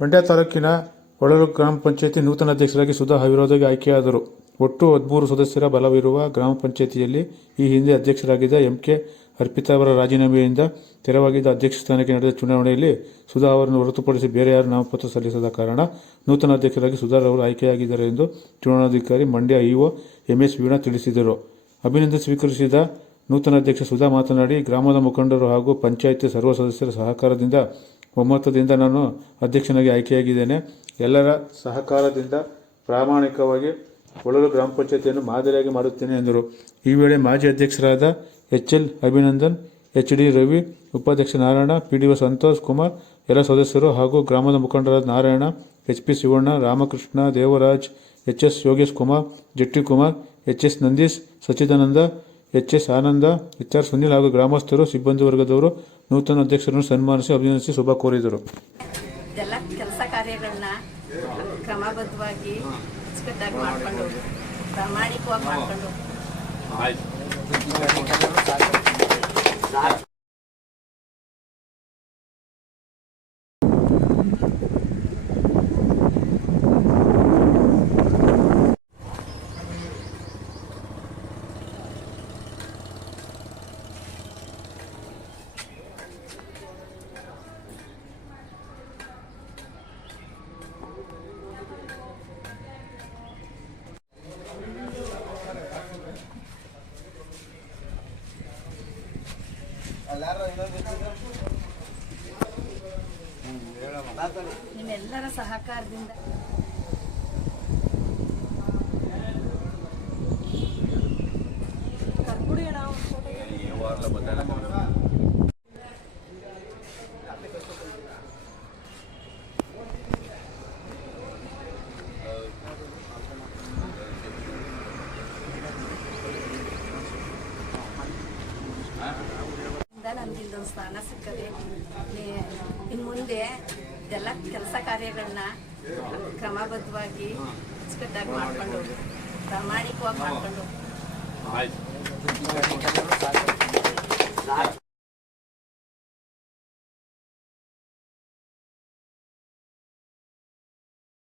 ಮಂಡ್ಯ ತಾಲೂಕಿನ ಒಳಲು ಗ್ರಾಮ ಪಂಚಾಯತಿ ನೂತನ ಅಧ್ಯಕ್ಷರಾಗಿ ಸುಧಾ ಅವಿರೋಧವಾಗಿ ಆಯ್ಕೆಯಾದರು. ಒಟ್ಟು ಹದಿಮೂರು ಸದಸ್ಯರ ಬಲವಿರುವ ಗ್ರಾಮ ಪಂಚಾಯತಿಯಲ್ಲಿ ಈ ಹಿಂದೆ ಅಧ್ಯಕ್ಷರಾಗಿದ್ದ ಎಂ ಕೆ ಅರ್ಪಿತಾ ಅವರ ರಾಜೀನಾಮೆಯಿಂದ ತೆರವಾಗಿದ್ದ ಅಧ್ಯಕ್ಷ ಸ್ಥಾನಕ್ಕೆ ನಡೆದ ಚುನಾವಣೆಯಲ್ಲಿ ಸುಧಾ ಅವರನ್ನು ಹೊರತುಪಡಿಸಿ ಬೇರೆ ಯಾರು ನಾಮಪತ್ರ ಸಲ್ಲಿಸದ ಕಾರಣ ನೂತನ ಅಧ್ಯಕ್ಷರಾಗಿ ಸುಧಾ ಅವರು ಆಯ್ಕೆಯಾಗಿದ್ದಾರೆ ಎಂದು ಚುನಾವಣಾಧಿಕಾರಿ ಮಂಡ್ಯ ಇಒ ಎಂಎಸ್ ವೀಣಾ ತಿಳಿಸಿದರು. ಅಭಿನಂದನೆ ಸ್ವೀಕರಿಸಿದ ನೂತನ ಅಧ್ಯಕ್ಷ ಸುಧಾ ಮಾತನಾಡಿ, ಗ್ರಾಮದ ಮುಖಂಡರು ಹಾಗೂ ಪಂಚಾಯಿತಿ ಸರ್ವ ಸದಸ್ಯರ ಸಹಕಾರದಿಂದ ಒಮ್ಮತದಿಂದ ನಾನು ಅಧ್ಯಕ್ಷನಾಗಿ ಆಯ್ಕೆಯಾಗಿದ್ದೇನೆ. ಎಲ್ಲರ ಸಹಕಾರದಿಂದ ಪ್ರಾಮಾಣಿಕವಾಗಿ ಒಳಲು ಗ್ರಾಮ ಪಂಚಾಯತಿಯನ್ನು ಮಾದರಿಯಾಗಿ ಮಾಡುತ್ತೇನೆ ಎಂದರು. ಈ ವೇಳೆ ಮಾಜಿ ಅಧ್ಯಕ್ಷರಾದ H L Abhinandan H D Ravi, ಉಪಾಧ್ಯಕ್ಷ Narayana P D O Santosh Kumar, ಎಲ್ಲ ಸದಸ್ಯರು ಹಾಗೂ ಗ್ರಾಮದ ಮುಖಂಡರಾದ Narayana H P Shivanna, Ramakrishna, Devaraj H S Yogesh Kumar, Jatti Kumar H S Nandish, Sacchidananda H S Ananda H R Sunil ಹಾಗೂ ಗ್ರಾಮಸ್ಥರು ಸಿಬ್ಬಂದಿ ವರ್ಗದವರು ನೂತನ ಅಧ್ಯಕ್ಷರನ್ನು ಸನ್ಮಾನಿಸಿ ಅಭಿನಂದಿಸಿ ಶುಭ ಕೋರಿದರು. ಎಲ್ಲ ಕೆಲಸ ಕಾರ್ಯಗಳನ್ನ ಕ್ರಮಬದ್ಧವಾಗಿ ಮಾಡ್ಕೊಂಡು ಪ್ರಾಮಾಣಿಕವಾಗಿ ಮಾಡ್ಕೊಂಡು. ನಿಮ್ಮೆಲ್ಲರ ಸಹಕಾರದಿಂದ. ಕರ್ಬಿಡಿ ಅಣ್ಣ ನಮ್ಗೆ ಸ್ಥಾನ ಸಿಕ್ಕದೆ. ಇನ್ನು ಮುಂದೆ ಎಲ್ಲ ಕೆಲಸ ಕಾರ್ಯಗಳನ್ನ ಕ್ರಮಬದ್ಧವಾಗಿ ಅಚ್ಚುಕಟ್ಟಾಗಿ ಮಾಡ್ಕೊಂಡು ಪ್ರಾಮಾಣಿಕವಾಗಿ ಮಾಡ್ಕೊಂಡು